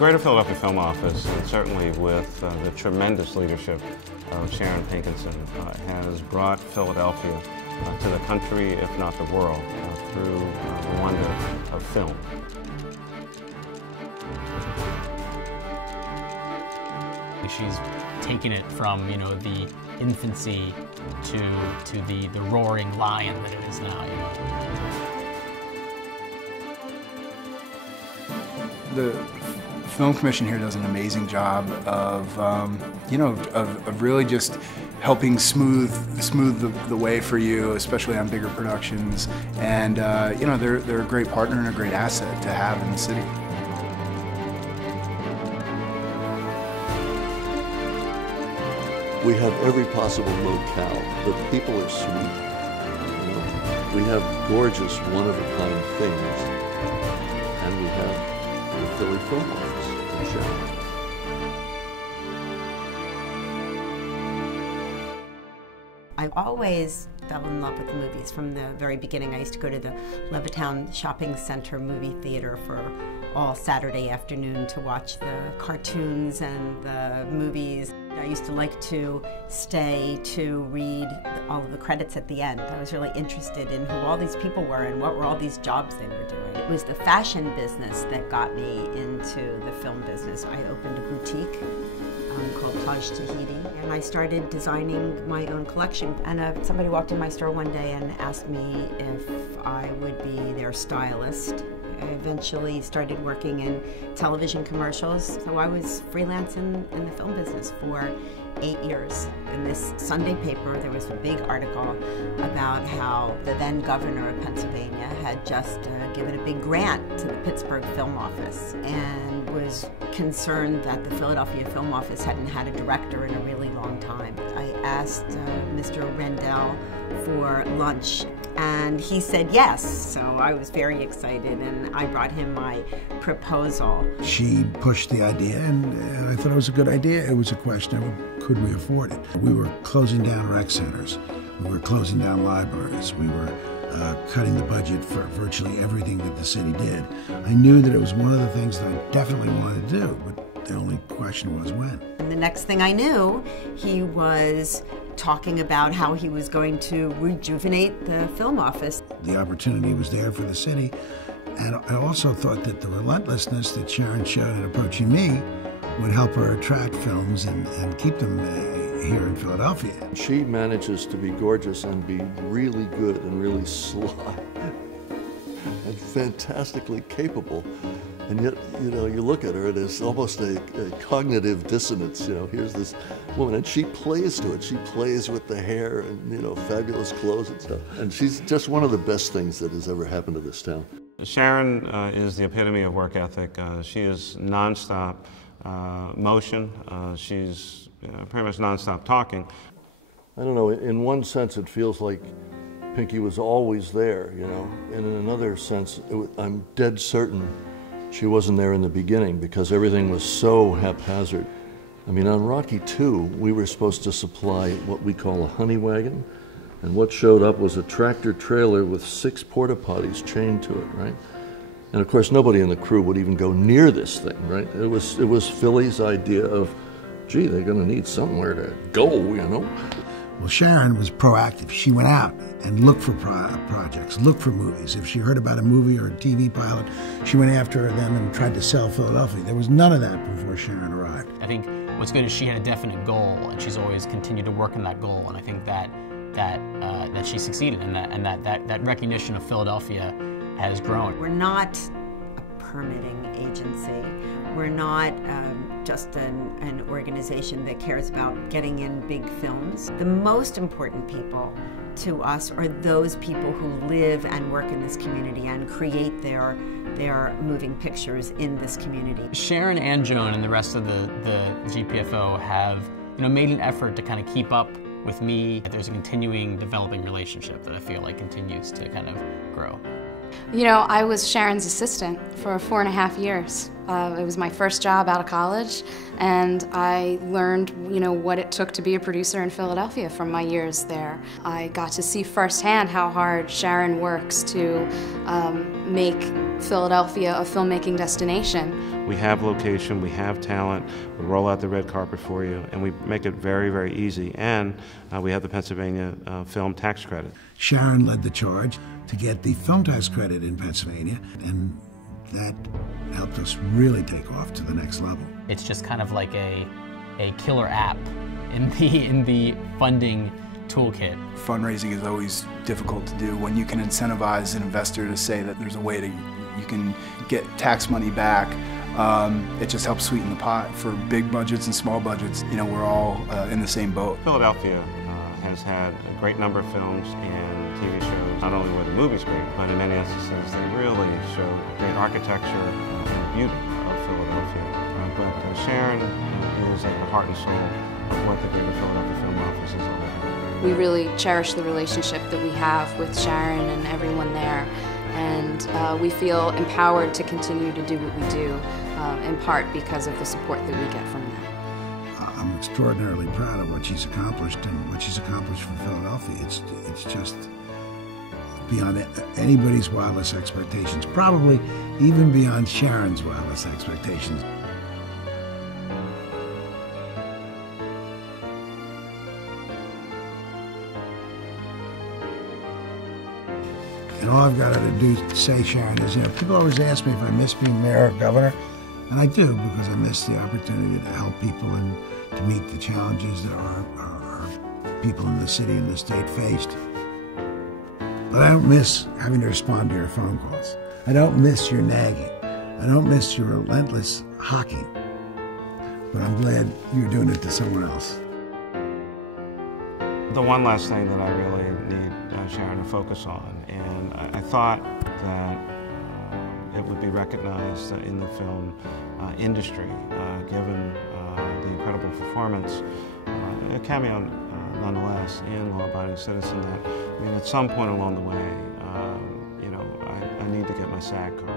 Greater Philadelphia Film Office, and certainly with the tremendous leadership of Sharon Pinkenson, has brought Philadelphia to the country, if not the world, through the wonder of film. She's taken it from, you know, the infancy to the roaring lion that it is now, you know. The Film Commission here does an amazing job of, of really just helping smooth the way for you, especially on bigger productions. And they're a great partner and a great asset to have in the city. We have every possible locale. The people are sweet. You know? We have gorgeous, one-of-a-kind things, and we have the Philly Film Office in Sharon. I always fell in love with the movies from the very beginning. I used to go to the Levittown Shopping Center movie theater for all Saturday afternoon to watch the cartoons and the movies. I used to like to stay to read all of the credits at the end. I was really interested in who all these people were and what were all these jobs they were doing. It was the fashion business that got me into the film business. I opened a boutique called Plage Tahiti, and I started designing my own collection. And somebody walked in my store one day and asked me if I would be their stylist. I eventually started working in television commercials, so I was freelance in the film business for 8 years. In this Sunday paper, there was a big article about how the then governor of Pennsylvania had just given a big grant to the Pittsburgh Film Office and was concerned that the Philadelphia Film Office hadn't had a director in a really long time. I asked Mr. Rendell for lunch, and he said yes, so I was very excited, and I brought him my proposal. She pushed the idea, and I thought it was a good idea. It was a question of could we afford it? We were closing down rec centers. We were closing down libraries. We were cutting the budget for virtually everything that the city did. I knew that it was one of the things that I definitely wanted to do, but the only question was when. And the next thing I knew, he was talking about how he was going to rejuvenate the film office. The opportunity was there for the city, and I also thought that the relentlessness that Sharon showed in approaching me would help her attract films and keep them here in Philadelphia. She manages to be gorgeous and be really good and really sly and fantastically capable. And yet, you know, you look at her, it is almost a cognitive dissonance. You know, here's this woman, and she plays to it. She plays with the hair and, you know, fabulous clothes and stuff. And she's just one of the best things that has ever happened to this town. Sharon is the epitome of work ethic. She is nonstop motion. She's pretty much nonstop talking. I don't know, in one sense it feels like Pinky was always there, you know, and in another sense I'm dead certain she wasn't there in the beginning because everything was so haphazard. I mean, on Rocky II, we were supposed to supply what we call a honey wagon, and what showed up was a tractor trailer with 6 porta potties chained to it, right? And of course, nobody in the crew would even go near this thing, right? It was Philly's idea of, gee, they're gonna need somewhere to go, you know? Well, Sharon was proactive. She went out and looked for projects, looked for movies. If she heard about a movie or a TV pilot, she went after them and tried to sell Philadelphia. There was none of that before Sharon arrived. I think what's good is she had a definite goal, and she's always continued to work on that goal, and I think that she succeeded, and that recognition of Philadelphia has grown. We're not a permitting agency. We're not just an organization that cares about getting in big films. The most important people to us are those people who live and work in this community and create their moving pictures in this community. Sharon and Joan and the rest of the GPFO have, you know, made an effort to kind of keep up with me. There's a continuing developing relationship that I feel like continues to kind of grow. You know, I was Sharon's assistant for 4.5 years. It was my first job out of college, and I learned, you know, what it took to be a producer in Philadelphia from my years there. I got to see firsthand how hard Sharon works to make Philadelphia a filmmaking destination. We have location, we have talent, we roll out the red carpet for you, and we make it very, very easy. And we have the Pennsylvania film tax credit. Sharon led the charge to get the film tax credit in Pennsylvania, and that helped us really take off to the next level. It's just kind of like a killer app in the funding toolkit. Fundraising is always difficult to do. When you can incentivize an investor to say that there's a way you can get tax money back, it just helps sweeten the pot for big budgets and small budgets. You know, we're all in the same boat. Philadelphia has had a great number of films and TV shows. Not only were the movies great, but in many instances they really showed great architecture and beauty of Philadelphia. But Sharon is at the heart and soul of what the Greater Philadelphia Film Office is all about. We really cherish the relationship that we have with Sharon and everyone there, and we feel empowered to continue to do what we do, in part because of the support that we get from them. I'm extraordinarily proud of what she's accomplished and what she's accomplished for Philadelphia. It's just beyond anybody's wildest expectations, probably even beyond Sharon's wildest expectations. And all I've got to do to say, Sharon, is, you know, people always ask me if I miss being mayor or governor, and I do, because I miss the opportunity to help people and to meet the challenges that our people in the city and the state faced. But I don't miss having to respond to your phone calls. I don't miss your nagging. I don't miss your relentless hawking. But I'm glad you're doing it to someone else. The one last thing that I really need Sharon to focus on, and I thought that it would be recognized in the film industry, given the incredible performance, a cameo nonetheless in Law Abiding Citizen, that, I mean, at some point along the way, you know, I need to get my SAG card.